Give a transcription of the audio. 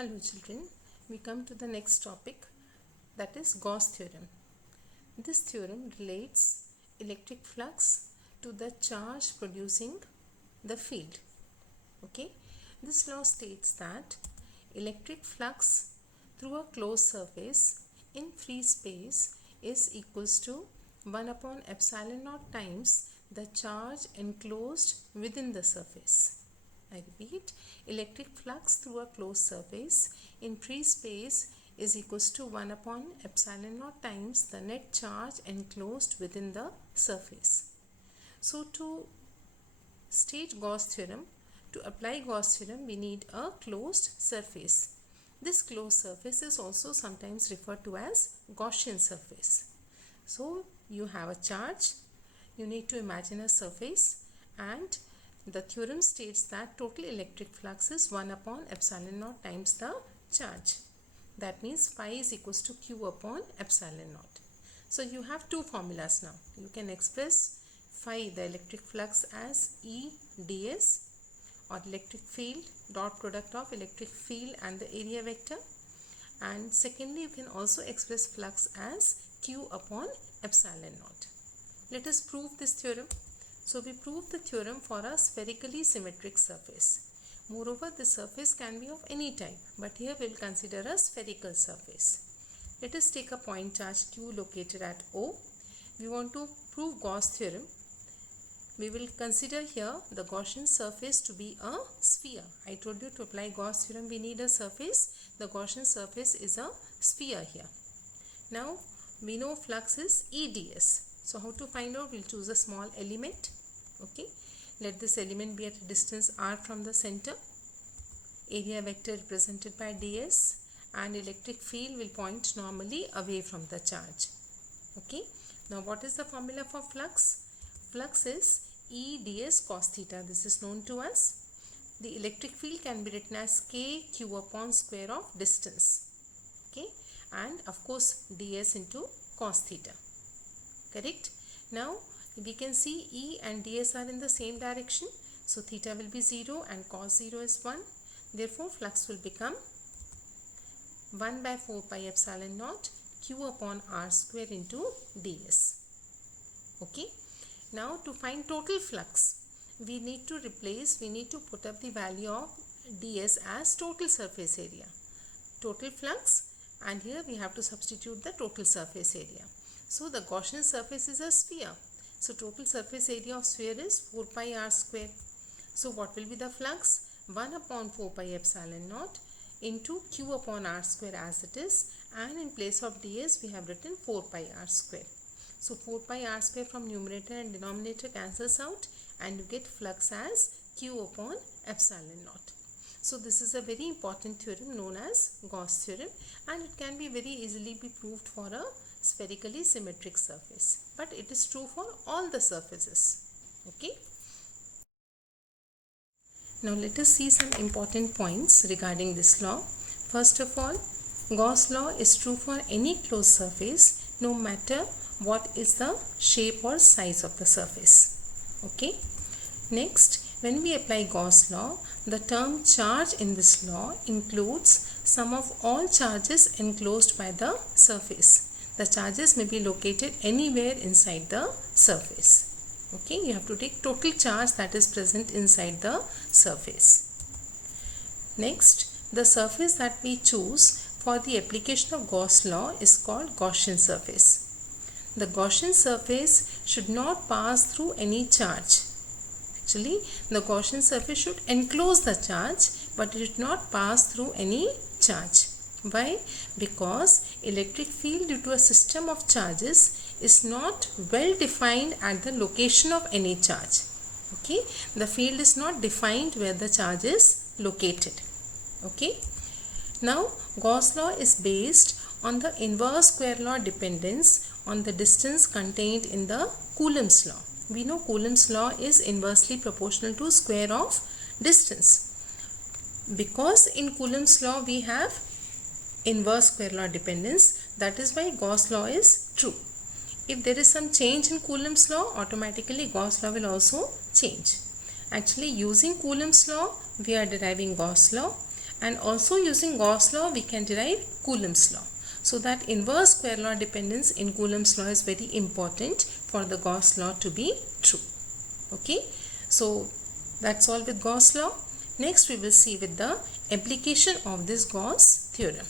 Hello children, we come to the next topic, that is Gauss theorem. This theorem relates electric flux to the charge producing the field. Okay, this law states that electric flux through a closed surface in free space is equals to 1 upon epsilon naught times the charge enclosed within the surface. I repeat, electric flux through a closed surface in free space is equals to 1 upon epsilon naught times the net charge enclosed within the surface. So to state Gauss theorem, to apply Gauss theorem, we need a closed surface. This closed surface is also sometimes referred to as Gaussian surface. So you have a charge, you need to imagine a surface, and the theorem states that total electric flux is 1 upon epsilon naught times the charge. That means phi is equals to q upon epsilon naught. So you have two formulas now. You can express phi, the electric flux, as E ds, or electric field, dot product of electric field and the area vector. And secondly, you can also express flux as q upon epsilon naught. Let us prove this theorem. So we prove the theorem for a spherically symmetric surface. Moreover, the surface can be of any type, but here we will consider a spherical surface. Let us take a point charge q located at O. We want to prove Gauss theorem. We will consider here the Gaussian surface to be a sphere. I told you to apply Gauss theorem we need a surface. The Gaussian surface is a sphere here. Now we know flux is E ds. So how to find out? We'll choose a small element. Okay, let this element be at a distance r from the center. Area vector represented by ds, and electric field will point normally away from the charge. Okay, now what is the formula for flux? Flux is E ds cos theta. This is known to us. The electric field can be written as k q upon square of distance. Okay, and of course ds into cos theta. Correct? Now we can see E and ds are in the same direction. So theta will be 0 and cos 0 is 1. Therefore flux will become 1 by 4 pi epsilon naught q upon r square into ds. Okay. Now to find total flux, we need to put up the value of ds as total surface area. Total flux, and here we have to substitute the total surface area. So the Gaussian surface is a sphere. So total surface area of sphere is 4 pi r square. So what will be the flux? 1 upon 4 pi epsilon naught into q upon r square as it is, and in place of ds we have written 4 pi r square. So 4 pi r square from numerator and denominator cancels out, and you get flux as q upon epsilon naught. So this is a very important theorem known as Gauss theorem, and it can be very easily be proved for a spherically symmetric surface, but it is true for all the surfaces. Okay. Now let us see some important points regarding this law. First of all, Gauss law is true for any closed surface, no matter what is the shape or size of the surface. Okay. Next, when we apply Gauss law, the term charge in this law includes sum of all charges enclosed by the surface. The charges may be located anywhere inside the surface. Okay, you have to take total charge that is present inside the surface. Next, the surface that we choose for the application of Gauss law is called Gaussian surface. The Gaussian surface should not pass through any charge. Actually, the Gaussian surface should enclose the charge, but it should not pass through any charge. Why? Because electric field due to a system of charges is not well defined at the location of any charge. Okay, the field is not defined where the charge is located. Okay, now Gauss law is based on the inverse square law dependence on the distance contained in the Coulomb's law. We know Coulomb's law is inversely proportional to square of distance. Because in Coulomb's law we have inverse square law dependence, that is why Gauss law is true. If there is some change in Coulomb's law, automatically Gauss law will also change. Actually, using Coulomb's law, we are deriving Gauss law, And also using Gauss law we can derive Coulomb's law. So that inverse square law dependence in Coulomb's law is very important for the Gauss law to be true. Okay, so that's all with Gauss law. Next we will see with the application of this Gauss theorem.